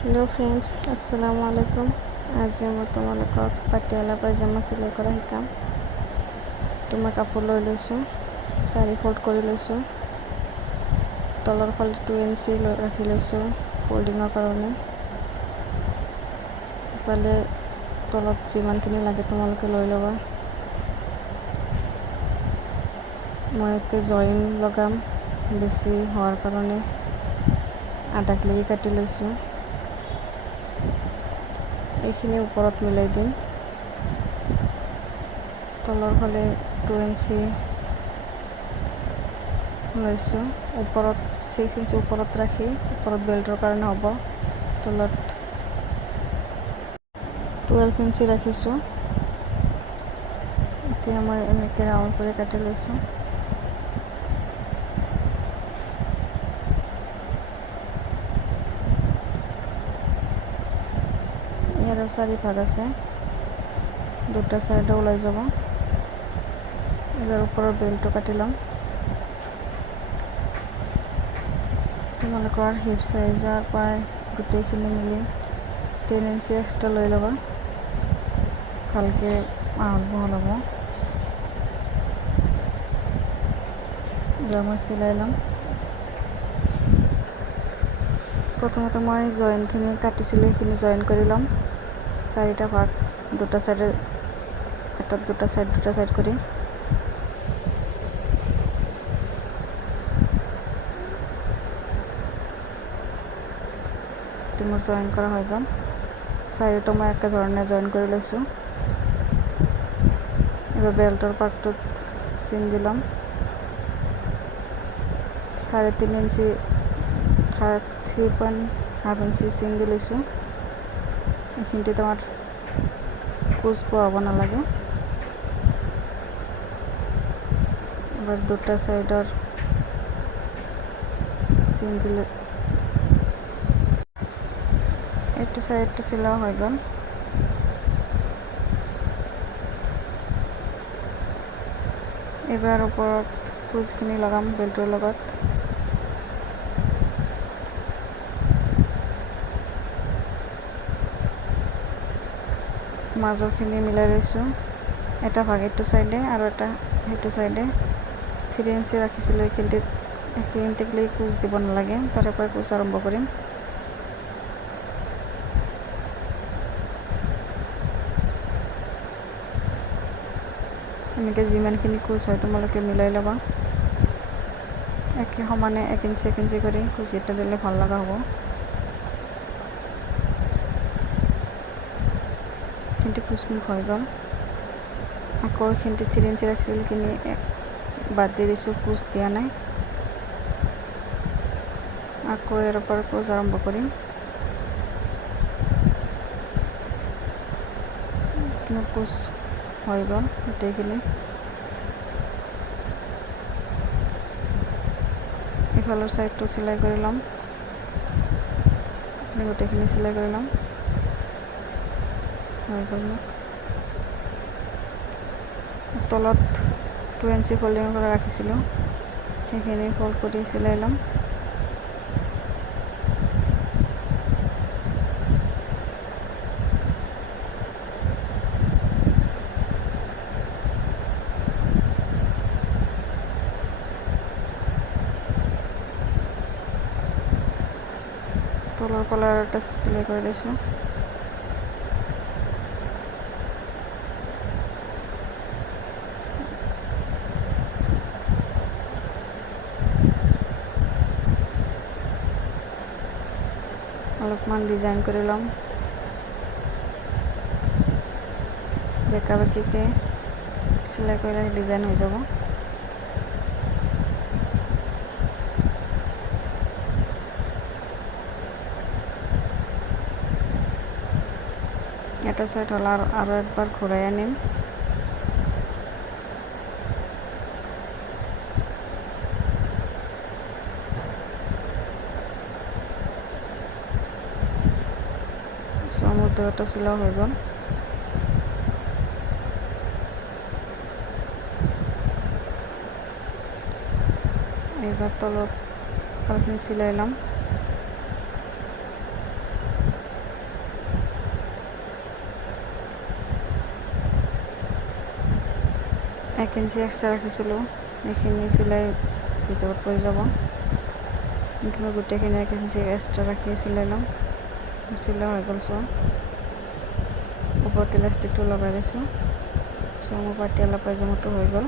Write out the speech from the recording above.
Hello friends, अस्सलाम वालेकुम। आज मैं তোমালোকক পাটিয়ালা পায়জামা চিলাই কৰা শিকাম। মই কাপোৰ লৈ লৈছোঁ, 4 ফল্ড কৰি লৈছোঁ, তলৰ ফালে 2 ইঞ্চি ৰাখি লৈছোঁ ফল্ডিঙৰ কাৰণে। ইফালে তলত যিমানখিনি লাগে তোমালোকে লৈ ল'বা। মই এতিয়া জইন লগাম, বেছি হোৱাৰ কাৰণে আধাক লাগি কাটি লৈছোঁ। এইখিনি ওপৰত মিলাই দিম। তলৰ ফালে 2 ইঞ্চি লৈছোঁ, ওপৰত 6 ইঞ্চি ওপৰত ৰাখি ওপৰত বেল্টৰ কাৰণে হ'ব। তলত 12 ইঞ্চি ৰাখিছোঁ। এতিয়া মই এনেকৈ ৰাউণ্ড কৰি কাটি লৈছোঁ। ইয়াৰো 4 ভাগ আছে, 2টা চাইডে ওলাই যাব। এবাৰ ওপৰৰ বেল্টটো কাটি ল'ম। তোমালোকৰ হিপ চাইজৰ প্ৰায় গোটেইখিনি মিলি 10 ইঞ্চি এক্সট্ৰা লৈ ল'বা, ভালকৈ আহল বহল হ'ব। এবাৰ মই চিলাই ল'ম। প্ৰথমতে মই জইনখিনি কাটিছিলোঁ, সেইখিনি জইন কৰি ল'ম। 4টা ভাগ, 2টা চাইডে এটাত 2টা চাইড কৰি। মোৰ জইন কৰা হৈ গ'ল। 4টা মই একেধৰণে জইন কৰি লৈছোঁ। এবাৰ বেল্টৰ পাৰ্টটোত চিন দি ল'ম। 3.5 ইঞ্চি 3.5 ইঞ্চি চিন দি লৈছোঁ। এইখিনিতে তোমাৰ কুচ বহাব নালাগে। এবাৰ 2টা চাইডৰ চিন দিলে এইটো চাইডটো চিলোৱা হৈ গ'ল। এবাৰ ওপৰত কুচখিনি লগাম বেল্টৰ লগত। মাজৰখিনি মিলাই লৈছোঁ, এটা ভাগ এইটো চাইডে আৰু এটা সেইটো চাইডে। 3 ইঞ্চি ৰাখিছিলোঁ, এইখিনিত কুচ দিব নালাগে, তাৰে পৰা কুচ আৰম্ভ কৰিম। এনেকৈ যিমানখিনি কুচ হয় তোমালোকে মিলাই ল'বা। একে সমানে 1 ইঞ্চি 1 ইঞ্চি কৰি কুচকেইটা দিলে ভাল লগা হ'ব। এইখিনিতে কুচমুখ হৈ গ'ল। আকৌ এইখিনিতে 3 ইঞ্চি ৰাখিছিলোঁ, এইখিনি বাদ দি দিছোঁ, কুচ দিয়া নাই। আকৌ ইয়াৰ পৰা কুচ আৰম্ভ কৰিম। কুচ হৈ গ'ল গোটেইখিনি। ইফালৰ চাইডটো চিলাই কৰি ল'ম। গোটেইখিনি চিলাই কৰি ল'ম। হৈ গ'ল মোৰ। তলত 2 ইঞ্চি ফল্ডিঙৰ পৰা ৰাখিছিলোঁ, সেইখিনি ফল্ড কৰি চিলাই ল'ম। তলৰ কলাৰ এটা চিলাই কৰি দিছোঁ। অলপমান ডিজাইন কৰি ল'ম, বেকা বেকিকৈ চিলাই কৰিলে ডিজাইন হৈ যাব। এটা সাইড হল আরও একবার ঘুরাই আনিম। সমুদ্রটা ছিল হয়ে গেল। এবার তলত সিলাইলাম। 1 ইঞ্চি এক্সট্ৰা ৰাখিছিলোঁ, এইখিনি চিলাই ভিতৰত পৰি যাব। এইখিনি গোটেইখিনি 1 ইঞ্চি এক্সট্ৰা ৰাখি চিলাই ল'ম। চিলাই হৈ গ'ল চোৱা, ওপৰত ইলাষ্টিকটো লগাই দিছোঁ। চোৱা মোৰ পাটিয়ালা পায়জামাটো হৈ গ'ল।